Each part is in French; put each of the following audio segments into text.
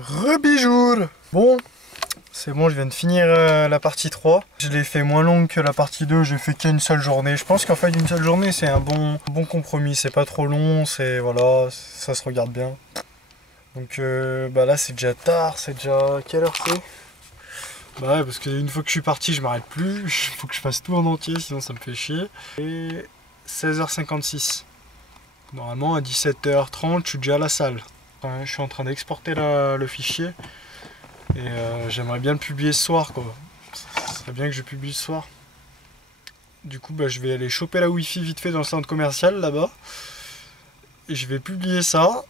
Rebijour. Bon, c'est bon, je viens de finir la partie 3. Je l'ai fait moins longue que la partie 2, j'ai fait qu'une seule journée. Je pense qu'en fait une seule journée c'est un bon compromis, c'est pas trop long, c'est voilà, ça se regarde bien. Donc bah là c'est déjà tard, c'est déjà... Quelle heure c'est? Bah ouais, parce qu'une fois que je suis parti je m'arrête plus, il faut que je fasse tout en entier sinon ça me fait chier. Et 16h56. Normalement à 17h30 je suis déjà à la salle. Enfin, je suis en train d'exporter le fichier. Et j'aimerais bien le publier ce soir quoi. Ce serait bien que je publie ce soir. Du coup bah, je vais aller choper la wifi vite fait dans le centre commercial là-bas. Et je vais publier ça.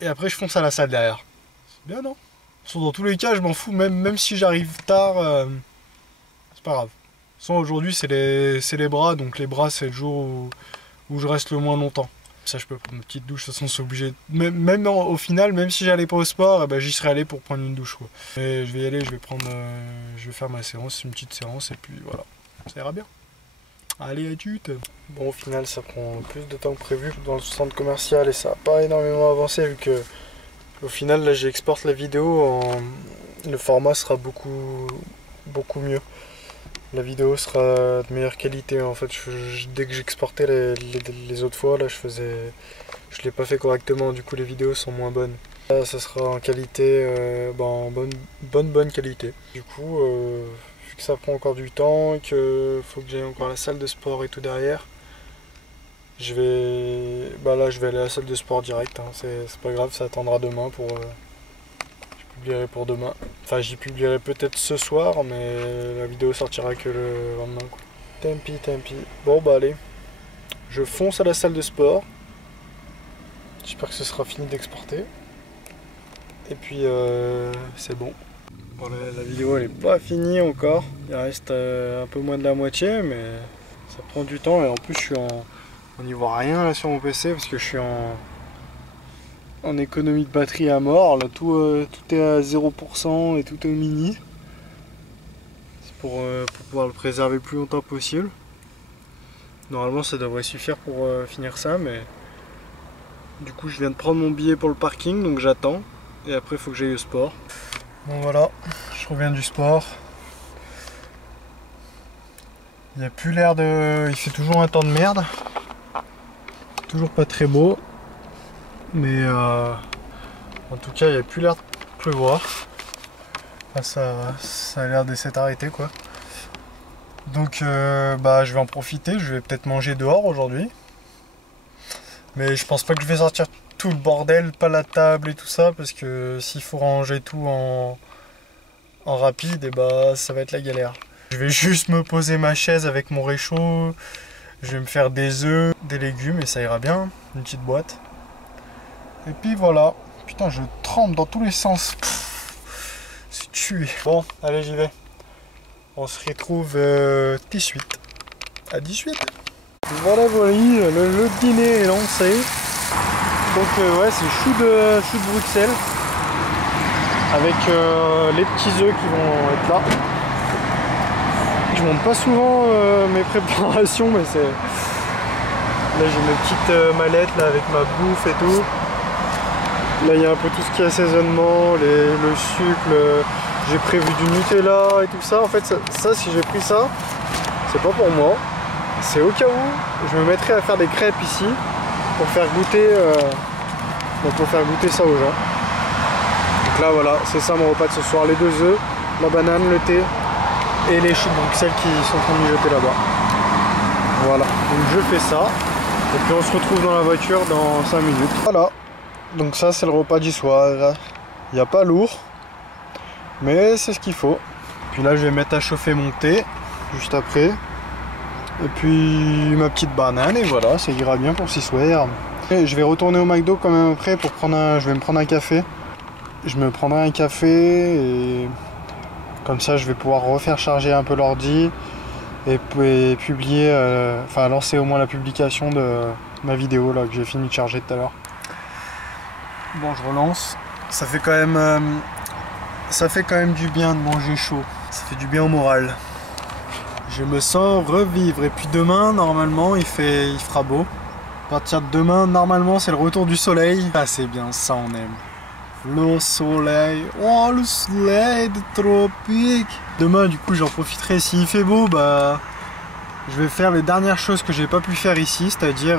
Et après je fonce à la salle derrière. C'est bien non? Dans tous les cas je m'en fous, même si j'arrive tard, c'est pas grave. Aujourd'hui c'est les bras, donc les bras c'est le jour où je reste le moins longtemps. Ça je peux prendre une petite douche, de toute façon c'est obligé. Même au final, même si j'allais pas au sport, bah, j'y serais allé pour prendre une douche quoi. Mais je vais y aller, je vais faire ma séance, une petite séance et puis voilà, ça ira bien. Allez à toutes. Bon au final ça prend plus de temps que prévu dans le centre commercial et ça n'a pas énormément avancé vu que au final là j'exporte la vidéo le format sera beaucoup mieux. La vidéo sera de meilleure qualité en fait. Dès que j'exportais les autres fois, là je l'ai pas fait correctement, du coup les vidéos sont moins bonnes. Là ça sera en qualité, en bonne qualité. Du coup, vu que ça prend encore du temps et que faut que j'aille encore à la salle de sport et tout derrière, je vais aller à la salle de sport direct, hein. C'est pas grave, ça attendra demain pour... Je publierai pour demain. Enfin, j'y publierai peut-être ce soir, mais la vidéo sortira que le lendemain, quoi. Tant pis. Bon, bah allez. Je fonce à la salle de sport. J'espère que ce sera fini d'exporter. Et puis, c'est bon. Bon, la vidéo, elle est pas finie encore. Il reste un peu moins de la moitié, mais ça prend du temps. Et en plus, on n'y voit rien là sur mon PC parce que je suis en économie de batterie à mort, là tout est à 0% et tout est au mini. C'est pour pouvoir le préserver le plus longtemps possible. Normalement ça devrait suffire pour finir ça, mais du coup je viens de prendre mon billet pour le parking donc j'attends et après il faut que j'aille au sport. Bon voilà, je reviens du sport. Il n'y a plus l'air de... Il fait toujours un temps de merde. Toujours pas très beau. Mais en tout cas il n'y a plus l'air de pleuvoir. Enfin, ça a l'air de s'être arrêté quoi. Donc je vais en profiter, je vais peut-être manger dehors aujourd'hui. Mais je pense pas que je vais sortir tout le bordel, pas la table et tout ça, parce que s'il faut ranger tout en rapide, et ça va être la galère. Je vais juste me poser ma chaise avec mon réchaud, je vais me faire des œufs, des légumes et ça ira bien, une petite boîte. Et puis voilà, putain je tremble dans tous les sens, c'est tué. Bon, allez j'y vais. On se retrouve 18. À 18. Voilà, le dîner est lancé. Donc ouais, c'est chou de Bruxelles. Avec les petits œufs qui vont être là. Je montre pas souvent mes préparations, mais c'est... Là j'ai mes petites mallettes là, avec ma bouffe et tout. Là il y a un peu tout ce qui est assaisonnement, le sucre, j'ai prévu du Nutella et tout ça. En fait ça si j'ai pris ça, c'est pas pour moi. C'est au cas où je me mettrais à faire des crêpes ici pour faire goûter, ça aux gens. Donc là voilà, c'est ça mon repas de ce soir, les 2 œufs, la banane, le thé et les choux, donc celles qui sont en train de mijoter là-bas. Voilà, donc je fais ça et puis on se retrouve dans la voiture dans 5 minutes. Voilà. Donc ça c'est le repas du soir, il n'y a pas lourd, mais c'est ce qu'il faut. Puis là je vais mettre à chauffer mon thé, juste après. Et puis ma petite banane et voilà, ça ira bien pour ce soir. Et je vais retourner au McDo quand même après pour je vais me prendre un café. Je me prendrai un café et comme ça je vais pouvoir refaire charger un peu l'ordi et publier, lancer au moins la publication de ma vidéo là que j'ai fini de charger tout à l'heure. Bon, je relance. Ça fait quand même du bien de manger chaud. Ça fait du bien au moral. Je me sens revivre. Et puis demain, normalement, il fera beau. À partir de demain, normalement, c'est le retour du soleil. Ah, c'est bien, ça on aime. Le soleil, oh le soleil des tropiques. Demain du coup j'en profiterai, s'il fait beau, bah je vais faire les dernières choses que j'ai pas pu faire ici, c'est-à-dire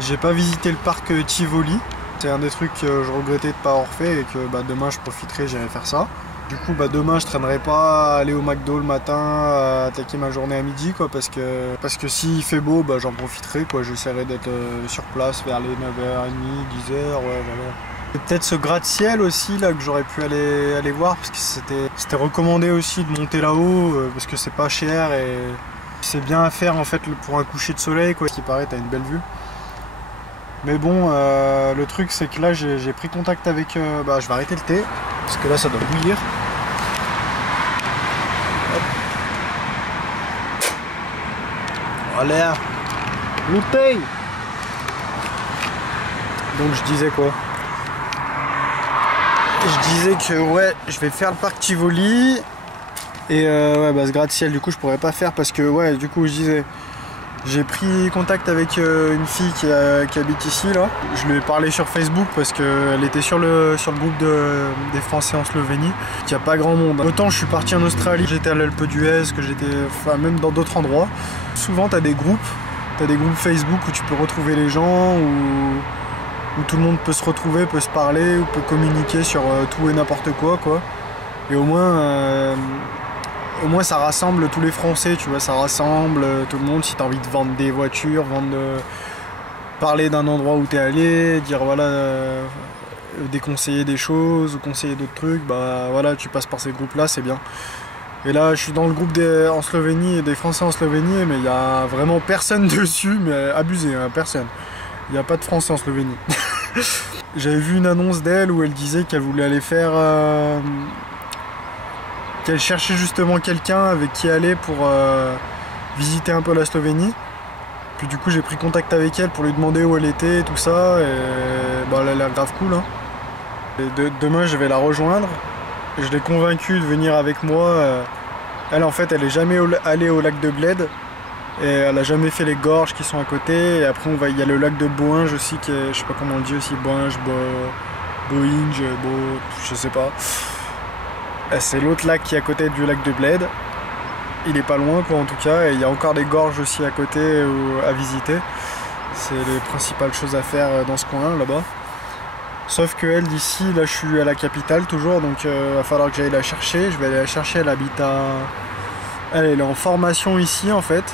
j'ai pas visité le parc Tivoli. C'est un des trucs que je regrettais de pas avoir fait et que bah, demain je profiterai, j'irai faire ça. Du coup bah demain je traînerai pas à aller au McDo le matin, attaquer ma journée à midi quoi, parce que s'il fait beau bah j'en profiterai quoi, j'essaierai d'être sur place vers les 9h30, 10h, ouais voilà. Et peut-être ce gratte-ciel aussi là que j'aurais pu aller voir, parce que c'était recommandé aussi de monter là-haut parce que c'est pas cher et c'est bien à faire en fait pour un coucher de soleil quoi, ce qui paraît t'as une belle vue. Mais bon le truc c'est que là j'ai pris contact avec bah je vais arrêter le thé parce que là ça doit bouillir. Hop. Allez, le thé. Donc je disais quoi? Je disais que ouais, je vais faire le parc Tivoli et ouais, bah, ce gratte-ciel du coup je pourrais pas faire parce que ouais, du coup je disais, j'ai pris contact avec une fille qui habite ici là. Je lui ai parlé sur Facebook parce qu'elle était sur le groupe des Français en Slovénie. Il n'y a pas grand monde. Autant je suis parti en Australie, j'étais à l'Alpe d'Huez, que j'étais, enfin même dans d'autres endroits. Souvent tu as des groupes Facebook où tu peux retrouver les gens, où tout le monde peut se retrouver, peut se parler, ou peut communiquer sur tout et n'importe quoi. Et au moins ça rassemble tous les Français, tu vois, ça rassemble tout le monde. Si tu as envie de vendre des voitures, parler d'un endroit où tu es allé, dire voilà, déconseiller des choses ou conseiller d'autres trucs, bah voilà, tu passes par ces groupes-là, c'est bien. Et là, je suis dans le groupe en Slovénie, des Français en Slovénie, mais il n'y a vraiment personne dessus, mais abusé, hein, personne. Il n'y a pas de Français en Slovénie. J'avais vu une annonce d'elle où elle disait qu'elle voulait aller faire... qu'elle cherchait justement quelqu'un avec qui aller pour visiter un peu la Slovénie. Puis du coup j'ai pris contact avec elle pour lui demander où elle était et tout ça. Et bah, elle a l'air grave cool. Hein. Et demain je vais la rejoindre. Et je l'ai convaincue de venir avec moi. Elle en fait elle est jamais allée au lac de Bled. Et elle a jamais fait les gorges qui sont à côté. Et après il y a le lac de Bohinge aussi, qui est, je sais pas comment on le dit aussi, Bohinge, Bohinge, je sais pas. C'est l'autre lac qui est à côté du lac de Bled. Il est pas loin quoi en tout cas. Et il y a encore des gorges aussi à côté à visiter. C'est les principales choses à faire dans ce coin là-bas. Sauf que elle d'ici, là je suis à la capitale toujours, donc va falloir que j'aille la chercher. Je vais aller la chercher, elle habite à... Elle est en formation ici en fait.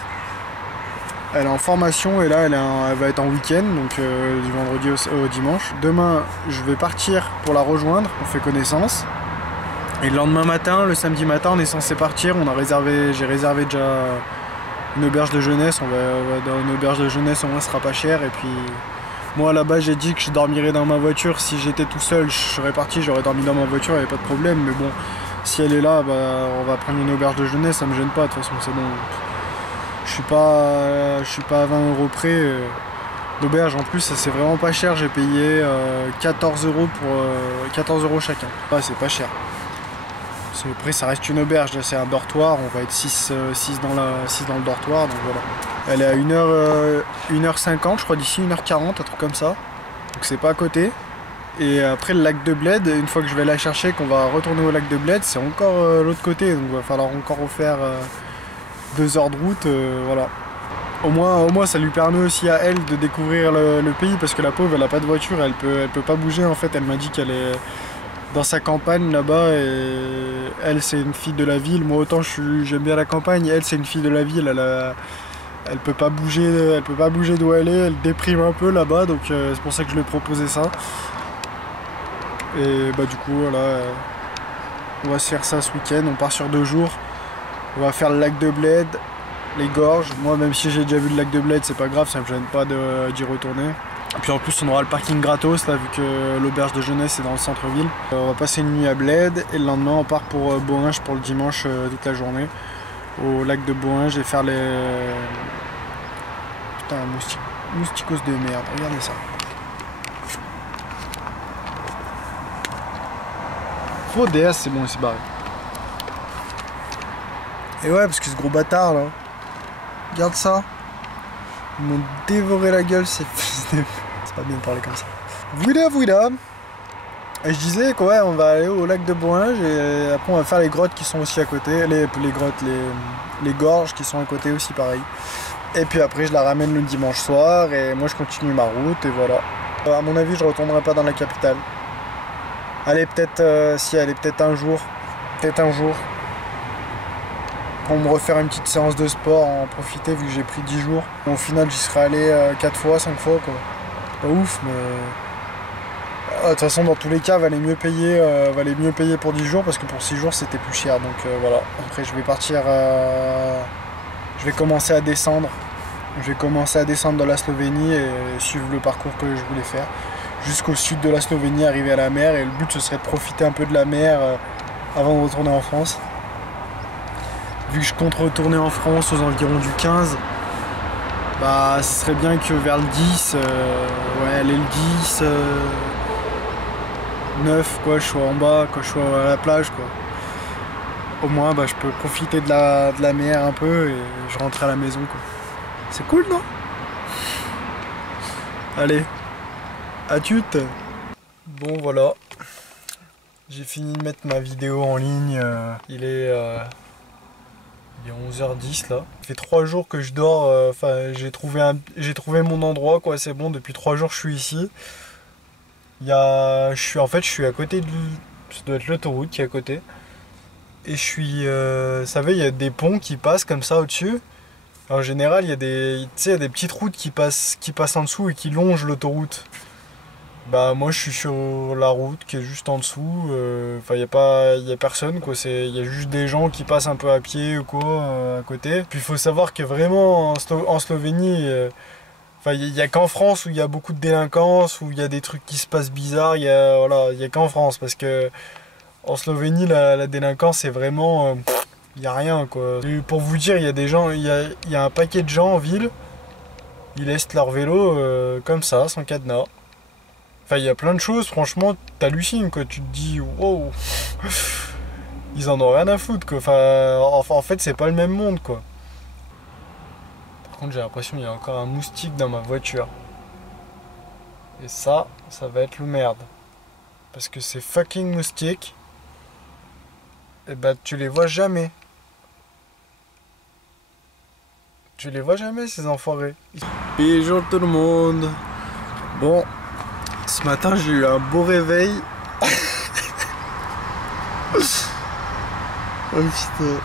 Elle est en formation et là elle va être en week-end, donc du vendredi au dimanche. Demain je vais partir pour la rejoindre, on fait connaissance. Et le lendemain matin, le samedi matin, on est censé partir. J'ai réservé déjà une auberge de jeunesse. On va dans une auberge de jeunesse, au moins ce sera pas cher. Et puis moi là-bas j'ai dit que je dormirais dans ma voiture. Si j'étais tout seul, je serais parti, j'aurais dormi dans ma voiture, il n'y avait pas de problème. Mais bon, si elle est là, bah, on va prendre une auberge de jeunesse, ça me gêne pas, de toute façon c'est bon. Je suis pas à 20 € près. L'auberge en plus c'est vraiment pas cher, j'ai payé 14 € pour 14 € chacun. Ah, c'est pas cher. Après ça reste une auberge, c'est un dortoir, on va être 6 dans le dortoir, donc voilà. Elle est à 1h50 je crois d'ici, 1h40, un truc comme ça. Donc c'est pas à côté. Et après le lac de Bled, une fois que je vais la chercher, qu'on va retourner au lac de Bled, c'est encore l'autre côté, donc il va falloir encore refaire 2 heures de route, voilà. Au moins ça lui permet aussi à elle de découvrir le pays, parce que la pauvre elle a pas de voiture, elle peut pas bouger en fait. Elle m'a dit qu'elle est dans sa campagne là-bas et elle c'est une fille de la ville. Moi autant j'aime bien la campagne, elle c'est une fille de la ville, elle peut pas bouger d'où elle est, elle déprime un peu là-bas, donc c'est pour ça que je lui ai proposé ça. Et bah du coup voilà, on va se faire ça ce week-end, on part sur 2 jours. On va faire le lac de Bled, les gorges. Moi même si j'ai déjà vu le lac de Bled, c'est pas grave, ça me gêne pas d'y retourner. Et puis en plus on aura le parking gratos là, vu que l'auberge de jeunesse est dans le centre-ville. On va passer une nuit à Bled et le lendemain on part pour Bohinge pour le dimanche toute la journée. Au lac de Bohinge et faire les... Putain, mousticos de merde, regardez ça. Faux DS, c'est bon, il s'est barré. Et ouais, parce que ce gros bâtard là, regarde ça. Ils m'ont dévoré la gueule, c'est pas bien de parler comme ça. Voilà. Et je disais que ouais, on va aller au lac de Boinge et après on va faire les grottes qui sont aussi à côté, les grottes, les gorges qui sont à côté aussi pareil. Et puis après je la ramène le dimanche soir et moi je continue ma route et voilà. À mon avis je retournerai pas dans la capitale. Allez peut-être, si allez peut-être un jour. Peut-être un jour. Pour me refaire une petite séance de sport, en profiter vu que j'ai pris 10 jours. Au final j'y serais allé 4 fois, 5 fois quoi. Pas ouf mais... De toute façon, dans tous les cas, valait mieux payer pour 10 jours parce que pour 6 jours c'était plus cher. Donc voilà. Après, je vais partir. Je vais commencer à descendre. Je vais commencer à descendre dans la Slovénie et suivre le parcours que je voulais faire. Jusqu'au sud de la Slovénie, arriver à la mer. Et le but, ce serait de profiter un peu de la mer avant de retourner en France. Vu que je compte retourner en France aux environs du 15, bah, ce serait bien que vers le 10, ouais, aller le 10. 9 quoi, je suis en bas, quand je suis à la plage quoi. Au moins bah, je peux profiter de la mer un peu et je rentre à la maison quoi. C'est cool non? Allez, à toutes. Bon voilà, j'ai fini de mettre ma vidéo en ligne, il est 11h10 là. Ça fait 3 jours que je dors, enfin j'ai trouvé mon endroit quoi, c'est bon, depuis 3 jours je suis ici. En fait, je suis à côté de... Ça doit être l'autoroute qui est à côté. Et je suis... vous savez, il y a des ponts qui passent comme ça au-dessus. En général, il y a des... Tu sais, il y a des petites routes qui passent en dessous et qui longent l'autoroute. Bah moi, je suis sur la route qui est juste en dessous. Enfin, il y a personne, quoi. Il y a juste des gens qui passent un peu à pied ou quoi, à côté. Puis il faut savoir que vraiment, en Slovénie... Enfin, il n'y a qu'en France où il y a beaucoup de délinquance, où il y a des trucs qui se passent bizarres, voilà, il n'y a qu'en France, parce que en Slovénie, la délinquance, c'est vraiment... il n'y a rien, quoi. Et pour vous dire, il y a des gens, il y a un paquet de gens en ville, ils laissent leur vélo comme ça, sans cadenas. Enfin, il y a plein de choses, franchement, t'hallucines, quoi. Tu te dis, wow, ils en ont rien à foutre, quoi. Enfin, en fait, c'est pas le même monde, quoi. Par contre, j'ai l'impression qu'il y a encore un moustique dans ma voiture. Et ça va être le merde. Parce que ces fucking moustiques, et bah tu les vois jamais. Tu les vois jamais ces enfoirés. Bonjour tout le monde. Bon, ce matin j'ai eu un beau réveil. Oh putain.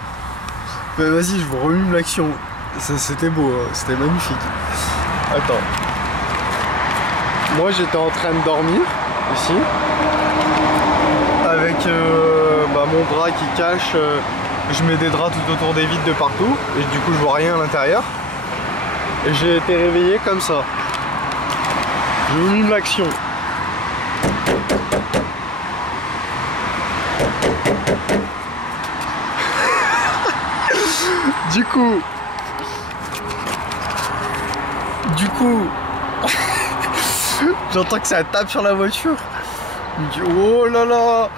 Mais vas-y, je vous remume l'action. C'était beau, hein. C'était magnifique. Attends. Moi j'étais en train de dormir, ici. Avec mon drap qui cache. Je mets des draps tout autour des vitres de partout. Et du coup je vois rien à l'intérieur. Et j'ai été réveillé comme ça. Je vous mime l'action. Du coup, j'entends que ça tape sur la voiture. Je me dis oh là là.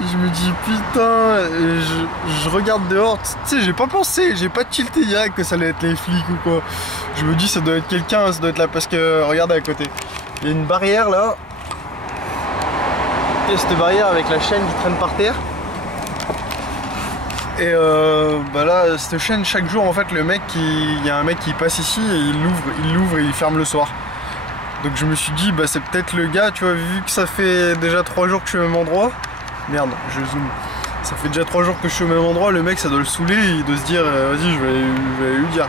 Je me dis putain. Et je regarde dehors. Tu sais, j'ai pas pensé, j'ai pas tilté direct que ça allait être les flics ou quoi. Je me dis ça doit être quelqu'un, ça doit être là parce que regardez à côté. Il y a une barrière là. Et cette barrière avec la chaîne qui traîne par terre. Et bah là, cette chaîne, chaque jour, en fait, il y a un mec qui passe ici et il l'ouvre et il ferme le soir. Donc je me suis dit, bah c'est peut-être le gars, tu vois, vu que ça fait déjà 3 jours que je suis au même endroit. Merde, je zoome. Ça fait déjà 3 jours que je suis au même endroit, le mec, ça doit le saouler, il doit se dire, vas-y, je vais lui dire.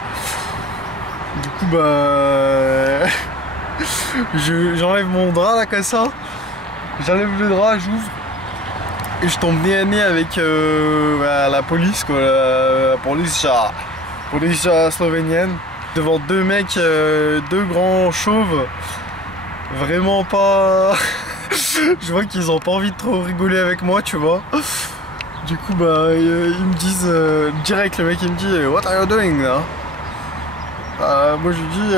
Du coup, bah... j'enlève mon drap, là, comme ça. J'enlève le drap, j'ouvre. Et je tombe nez à nez avec la police, quoi, la police slovénienne, devant deux mecs, deux grands chauves, vraiment pas... Je vois qu'ils ont pas envie de trop rigoler avec moi, tu vois. Du coup, bah, ils me disent, direct, le mec il me dit, what are you doing là? Moi je lui dis,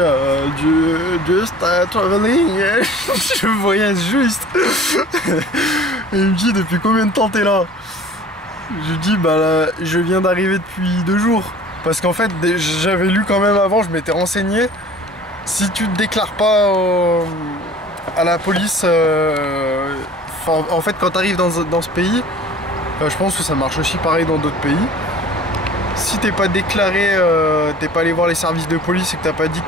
just traveling, je voyage juste. Et il me dit, depuis combien de temps t'es là? Je lui dis, bah là, je viens d'arriver depuis 2 jours. Parce qu'en fait, j'avais lu quand même avant, je m'étais renseigné. Si tu te déclares pas à la police, en fait, quand tu arrives dans ce pays, je pense que ça marche aussi pareil dans d'autres pays. Si t'es pas déclaré, t'es pas allé voir les services de police et que t'as pas dit que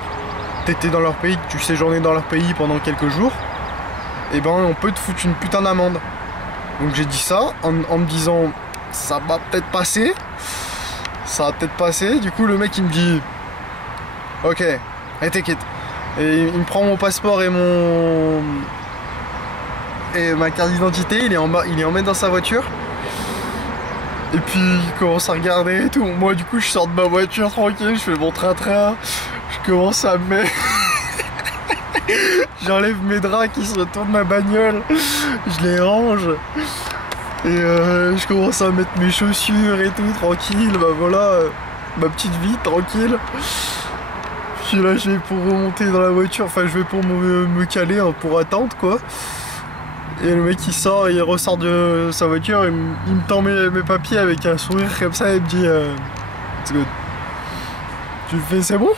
t'étais dans leur pays, que tu séjournais dans leur pays pendant quelques jours, et ben on peut te foutre une putain d'amende. Donc j'ai dit ça en me disant ça va peut-être passer. Ça va peut-être passer. Du coup le mec il me dit ok, allez t'inquiète. Et il me prend mon passeport et ma carte d'identité, il est en mettre dans sa voiture. Et puis il commence à regarder et tout. Moi du coup je sors de ma voiture tranquille, je fais mon train-train, je commence à me mettre. J'enlève mes draps qui sont autour de ma bagnole, je les range. Et je commence à mettre mes chaussures et tout, tranquille, bah voilà, ma petite vie, tranquille. Puis là je vais pour remonter dans la voiture, enfin je vais pour me caler hein, pour attendre quoi. Et le mec il sort, il ressort de sa voiture, il me tend mes papiers avec un sourire comme ça, il me dit it's good. Tu fais c'est bon?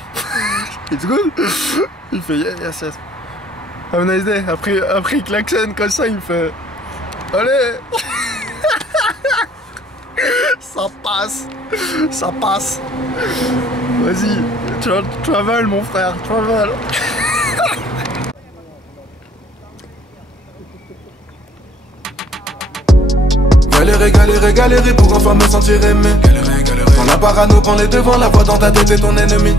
It's good? Il fait yes yes. Have a nice day. Après il klaxonne comme ça, il me fait allez. Ça passe. Ça passe. Vas-y, travel mon frère, travel. Galérer pour enfin me sentir aimé. Quand la parano prend les devants, la voix dans ta tête est ton ennemi.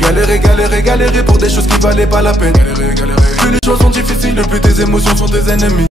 Galérer pour des choses qui valaient pas la peine. Plus les choses sont difficiles, plus tes émotions sont tes ennemis.